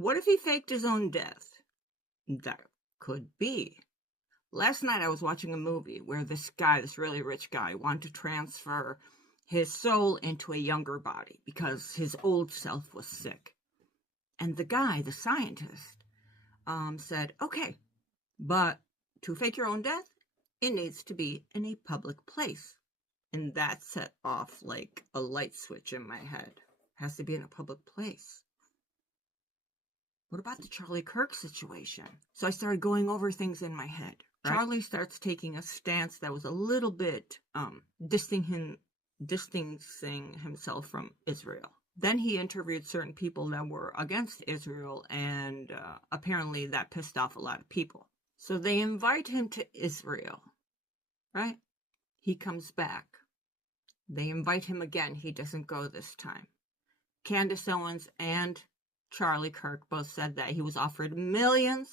What if he faked his own death? That could be. Last night I was watching a movie where this really rich guy, wanted to transfer his soul into a younger body because his old self was sick. And the guy, the scientist, said, okay, but to fake your own death, it needs to be in a public place. And that set off like a light switch in my head. It has to be in a public place. What about the Charlie Kirk situation? So I started going over things in my head. Right? Charlie starts taking a stance that was a little bit distancing himself from Israel. Then he interviewed certain people that were against Israel, and apparently that pissed off a lot of people. So they invite him to Israel, right? He comes back. They invite him again. He doesn't go this time. Candace Owens and Charlie Kirk both said that he was offered millions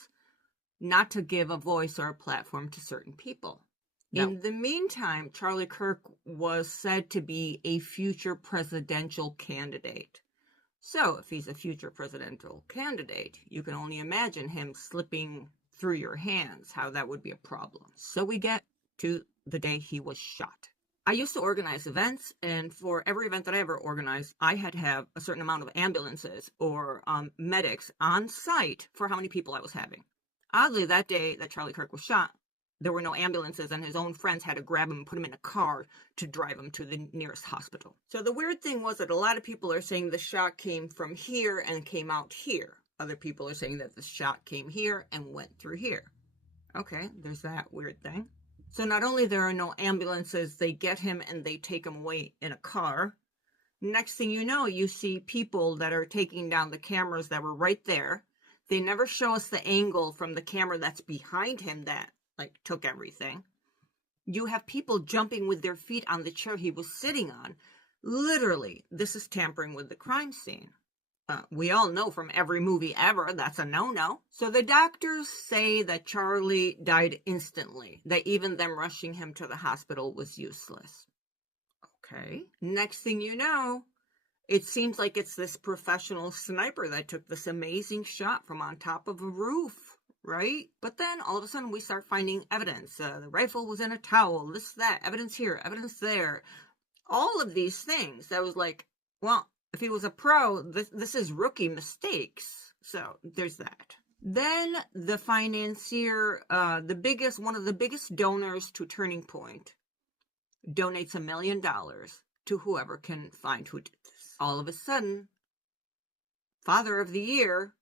not to give a voice or a platform to certain people. No. In the meantime, Charlie Kirk was said to be a future presidential candidate. So if he's a future presidential candidate, you can only imagine him slipping through your hands, how that would be a problem. So we get to the day he was shot. I used to organize events, and for every event that I ever organized, I had to have a certain amount of ambulances or medics on site for how many people I was having. Oddly, that day that Charlie Kirk was shot, there were no ambulances, and his own friends had to grab him and put him in a car to drive him to the nearest hospital. So the weird thing was that a lot of people are saying the shot came from here and came out here. Other people are saying that the shot came here and went through here. Okay, there's that weird thing. So not only there are no ambulances, they get him and they take him away in a car. Next thing you know, you see people that are taking down the cameras that were right there. They never show us the angle from the camera that's behind him that took everything. You have people jumping with their feet on the chair he was sitting on. Literally, this is tampering with the crime scene. We all know from every movie ever, that's a no-no. So the doctors say that Charlie died instantly, that even them rushing him to the hospital was useless. Okay. Next thing you know, it seems like it's this professional sniper that took this amazing shot from on top of a roof, right? But then all of a sudden we start finding evidence. The rifle was in a towel, this, that, evidence here, evidence there. All of these things that was like, well, if he was a pro, this is rookie mistakes. So there's that. Then the financier, one of the biggest donors to Turning Point, donates $1 million to whoever can find who did this. All of a sudden, Father of the Year